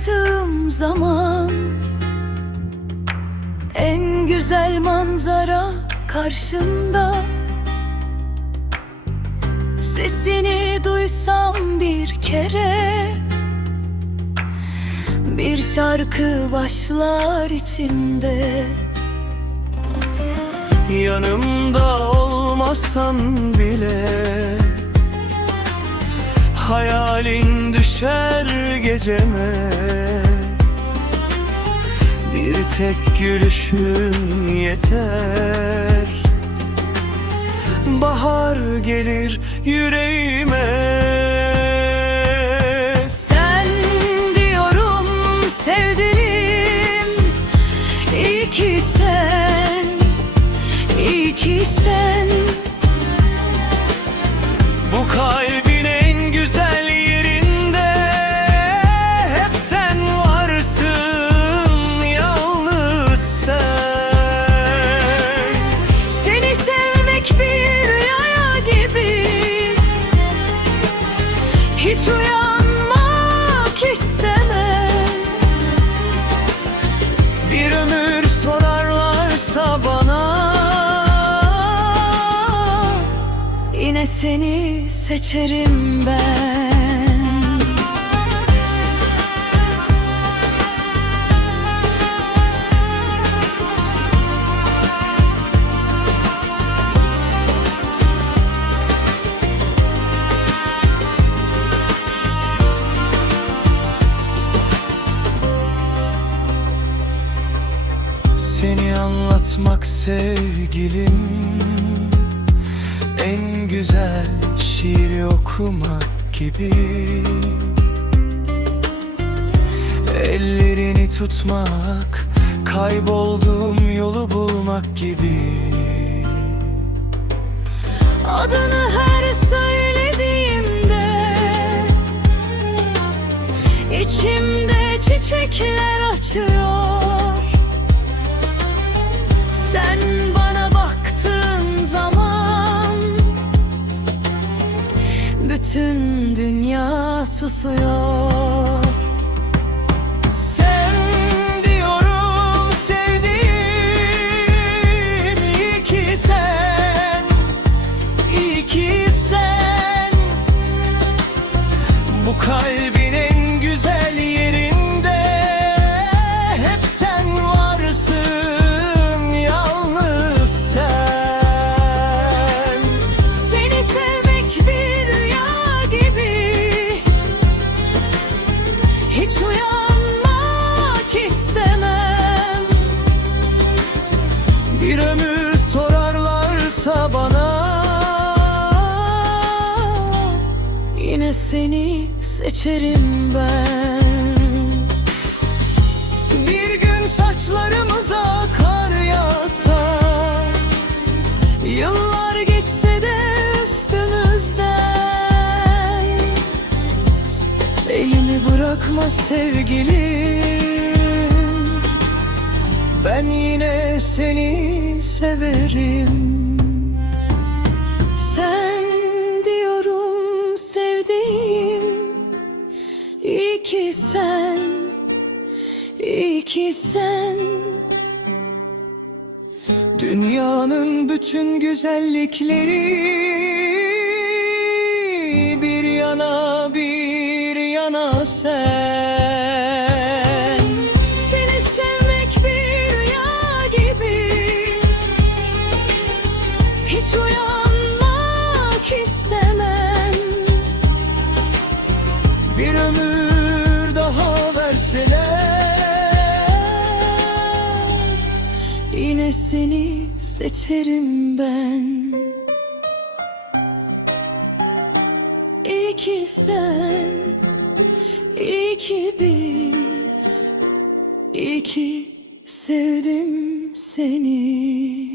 baktığım zaman en güzel manzara karşımda. Sesini duysam bir kere, bir şarkı başlar içimde. Yanımda olmasan bile hayalin düşer geceme. Bir tek gülüşün yeter, bahar gelir yüreğime. Sen diyorum sevdiğim, iyi ki sen, iyi ki sen. Bu kalbin en güzel yerinde hep sen varsın, yalnız sen. Seni sevmek bir rüya gibi, hiç uyanmak istemem. Bir ömür sorarlarsa bana, yine seni seçerim ben. seni anlatmak sevgilim, en güzel şiir okumak gibi. Ellerini tutmak, kaybolduğum yolu bulmak gibi. Adını her söylediğimde içimde çiçekler açıyor. Sen bana baktığın zaman bütün dünya susuyor. Sen diyorum sevdiğim, iyi ki sen, iyi ki sen. Bu kalbin en güzel yerinde hep sen varsın, yalnız sen. Seni sevmek bir rüya gibi, hiç uyanmak istemem. Bir ömür sorarlarsa bana, yine seni seçerim ben. bir gün saçlarımıza kar yağsa, Yıllar geçse de üstümüzden, elimi bırakma sevgilim, ben yine seni severim. sen diyorum sevdiğim, iyi ki sen, iyi ki sen. Dünyanın bütün güzellikleri bir yana sen. Seni sevmek bir rüya gibi, hiç uyanmak istemem. Bir ömür daha verseler, Yine seni seçerim ben. İyi ki sen, iyi ki biz, iyi ki sevdim seni.